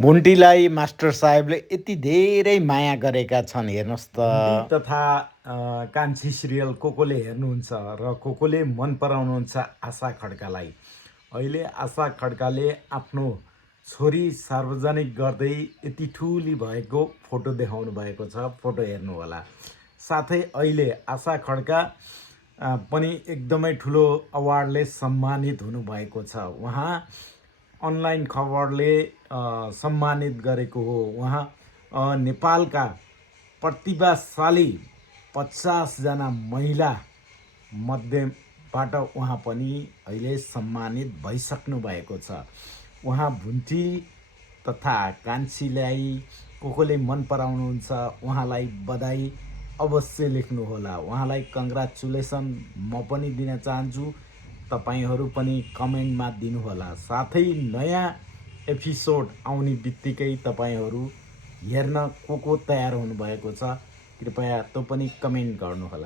भुन्टीलाई master साहेबले यति धेरै माया गरेका छन् हेर्नुहोस् भुन्टी त। तथा कान्छी सिरियल कोले हेर्नुहुन्छ र कोले मन पराउनुहुन्छ आशा खड्कालाई। अहिले आशा खड्काले आफ्नो छोरी सार्वजनिक गर्दै यति ठुली भएको फोटो देखाउनु भएको छ, फोटो हेर्नुहोला। साथै अहिले आशा खड्का पनि एकदमै ठुलो अवार्डले सम्मानित हुनुभएको छ। उहाँ अनलाइन खबरले सम्मानित गरेको हो। उहाँ नेपालका प्रतिभाशाली 50जना महिला मध्येबाट उहाँ पनि अहिले सम्मानित भइसक्नु भएको छ। उहाँ भुन्टी तथा कान्छीलाई कोले मन पराउनुहुन्छ, उहाँलाई बधाई अवश्य लेख्नुहोला। उहाँलाई कङ्ग्रेचुलेसन म पनि दिन चाहन्छु, तपाईँहरू पनि कमेन्टमा दिनुहोला। साथै नयाँ एपिसोड आउने बित्तिकै तपाईँहरू हेर्न को तयार हुनुभएको छ, कृपया त्यो पनि कमेन्ट गर्नुहोला।